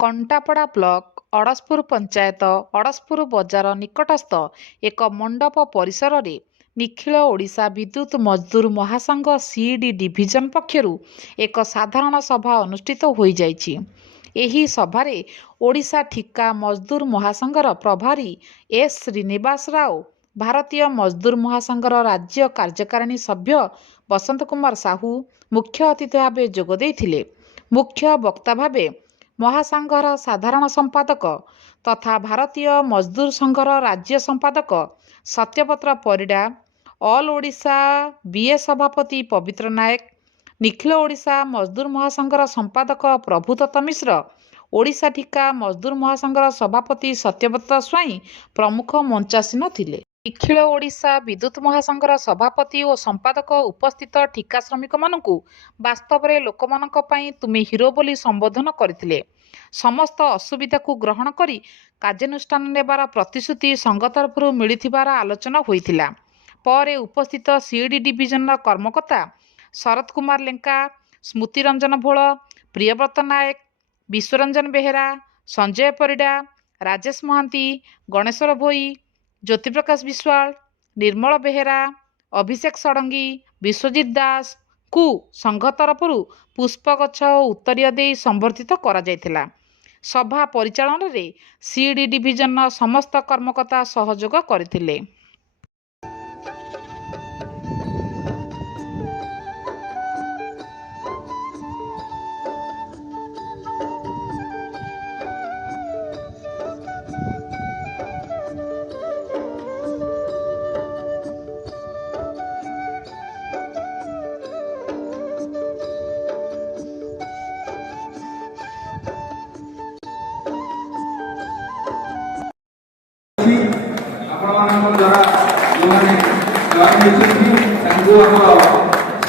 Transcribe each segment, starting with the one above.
कंटापड़ा block अड़सपुर panchayat अड़सपुर बजार निकटस्थ एक मंडप परिसर रे निखिल ओडिशा विद्युत मजदूर महासंघ सीडी डिविजन पक्षरु एक साधारण सभा अनुष्ठित हो जाइछि। एही सभारे ओडिशा ठिका मजदूर महासंघर प्रभारी एस श्रीनिवास राव, भारतीय मजदूर महासंघर राज्य कार्यकारिणी सभ्य बसंत कुमार साहू मुख्य अतिथि भावे जोग देइथिले। मुख्य वक्ता भावे महासंघर साधारण संपादक तथा भारतीय मजदूर संघर राज्य संपादक सत्यपत्र परिडा, ऑल ओडिशा बीए सभापति पवित्र नायक, निखिल ओडिशा मजदूर महासंघर संपादक प्रभुदत्त मिश्र, ओडिशा ठिका मजदूर महासंघर सभापति सत्यव्रत स्वाई प्रमुख मंचासीन थिले। निखिल ओडिशा विद्युत महासंघर सभापति और संपादक उपस्थित ठिका श्रमिक मानकु वास्तव में लोक मानक पई तुमे हिरो बोली संबोधन करथिले। समस्त असुविधा को ग्रहण करी कार्यानुष्ठान नेबार प्रतिश्रुति संघ तरफरु मिलिथिबार आलोचना होइथिला। पर उपस्थित सीडी डिविजन कर्मकर्ता शरद कुमार लेंका, स्मृति रंजन भोल, प्रियव्रत नायक, विश्वरंजन बेहेरा, संजय परिडा, राजेश महांती, गणेश्वर भोई, ज्योतिप्रकाश विश्वाल, निर्मल बेहेरा, अभिषेक षडंगी, विश्वजित दास को संघ तरफरु पुष्पगछ उत्तरीय दे संबर्धित करा जायथिला। सभा परिचालन रे सीडी डिविजन समस्त कर्मकर्ता सहयोग करथिले।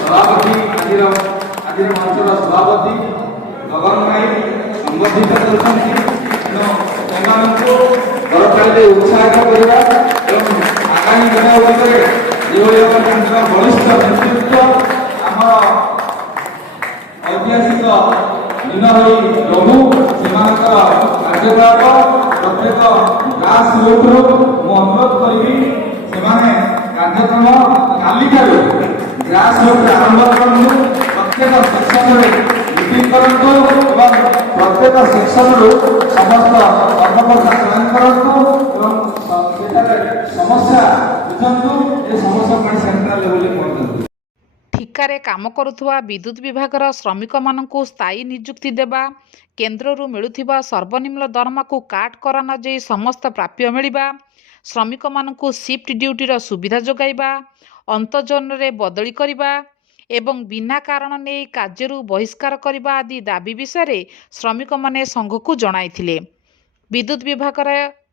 सभापति आज मंचर सभापति गगन भाई संबोधित कर उत्साहित करवा आगामी दिन बलिष्ठ नेतृत्व आम ऐतिहासिक दिन रहू से कार्यकलाप प्रत्येक ग्रास रूट्रु अनुरोध करी कार्यक्रम कालिकार ग्रास रूट आरंभ करूँ। प्रत्येक सेक्शन मीटिंग करूँ और प्रत्येक सेक्शन समस्त कर्मकर्ता चयन करूँ समस्या बुझु ये समस्या सेंट्रल लेवल पहुंचू। ठिकारे काम करुथुवा विद्युत विभागर श्रमिक मानकु स्थायी नियुक्ति देबा, केंद्ररू मिलुथिबा सर्वनिम्न दरमा को काट करा न जाई समस्त प्राप्य मिलिबा, श्रमिक मानकु शिफ्ट ड्यूटीर सुविधा जोगाइबा, अंतजोन रे बदली करिबा एवं बिना कारण नै कार्यरू बहिष्कार करिबा आदि दाबी विषय श्रमिक माने संघ को जणाइथिले। विद्युत विभागर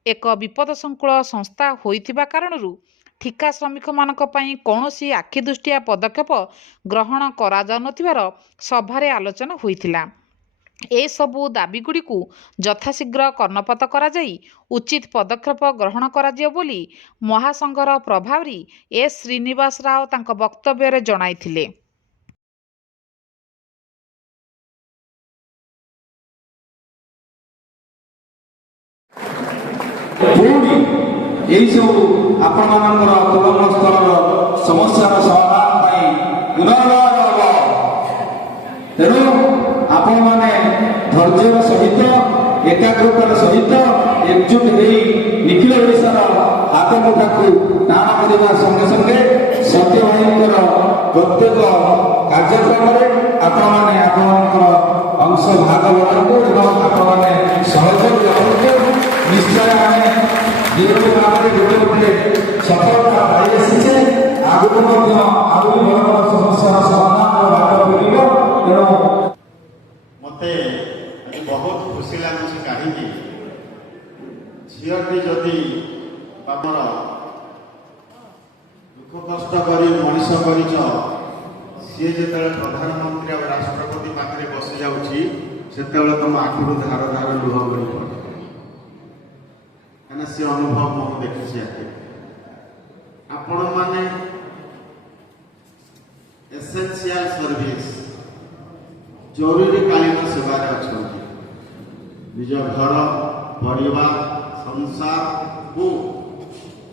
एक विपद संकुल संस्था होइथिबा कारणरू ठिका श्रमिक मानक पई कौनसी आखिदृष्टिया पदक्षेप ग्रहण करा जाउनथिबार सभारे आलोचना होइथिला। ए सबु दाबीगुड़ी को यथाशीघ्र कर्णपात करा जाई उचित पदक्षेप ग्रहण करा जियो बोली महासंघर प्रभारी एस श्रीनिवास राव तांक वक्तव्य जणाइथिले। यही सब आपण तुलन स्तर समस्या समाधान तेणु आपण मैंने धैर्य सहित एकाग्रतार सहित एकजुट हो निखिल ओडिशार हाथ मुठा को टाण करने संगे संगे सत्य भाई प्रत्येक कार्यक्रम अंश भाग बनातु सहयोग निश्चय जीवन भाव में गोटे सफलता पाई आसी आगु बड़ समस्या समाधान बात मिल तेणु मते बहुत खुशी लगुच कहीं झीटी जदि आमर दुख कष्ट कर मनीष कर सी जो प्रधानमंत्री और राष्ट्रपति पाखे बसी जाऊँगी से तुम आखिर धार धार लुह गड़ी पड़े कहीं सी अनुभव मुझे देखी आपण मैंने एसेंशियल सर्विस जरूरीकालीन सेवार अच्छा निज घर परिवार संसार को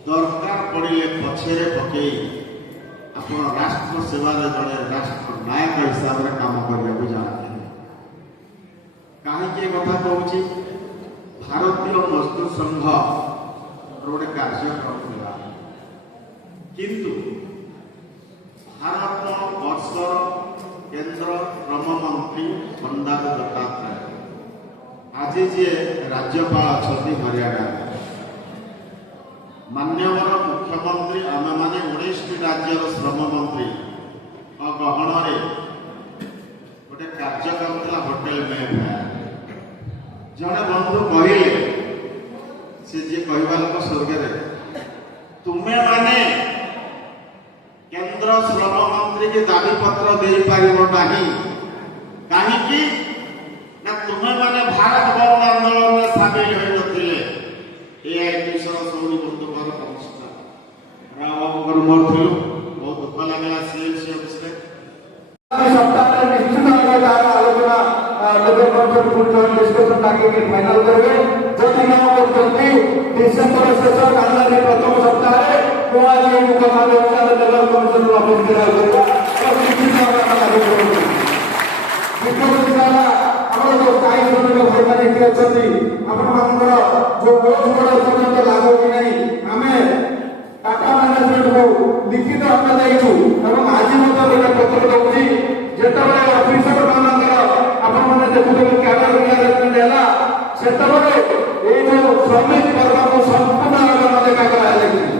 दरकार पड़े पछे पकई आप राष्ट्र सेवा जड़े राष्ट्र नायक हिसाब से काम करने को जाते हैं। कहीं कथा कहूँ भारतीय मजदूर संघ गोटे कार्यक्रम था किंतु भारत वर्षर केंद्र श्रम मंत्री बंडारू दत्तात्रेय आज जी राज्यपाल अच्छा हरियाणा मान्यवर मुख्यमंत्री आम मैंने 19 राज्यर श्रम मंत्री गहन गोटे कार्यक्रम था होटेल में जड़े बंधु कहले सी जी कहवा लोक स्वर्ग तुम्हें माने केंद्र श्रम मंत्री के दाबी पत्र दे पार कहीं ना तुम्हें माने भारत बंद आंदोलन में सामिल होते एआईटी सौनी बंधुकर कमिश्नर राम मोर थी बहुत दुख लगे सीएमसी ऑफिस सप्ताह निश्चित भाव आलोचना डिस्कसन फाइनाल करेंगे जदि न डिसेम्बर शेष जानुरी प्रथम सप्ताह जो स्थायी श्रमिक भाई मैंने अच्छा जो पर्यटन लागू कि नहीं आम टाटा मैनेजमेंट को लिखित आज्ञा देचु आज गोटे पत्र दूसरी जिते अफिसर मानकर आपण मैंने देखुए कैडर रियारेंजमेंट है से श्रमिक वर्ग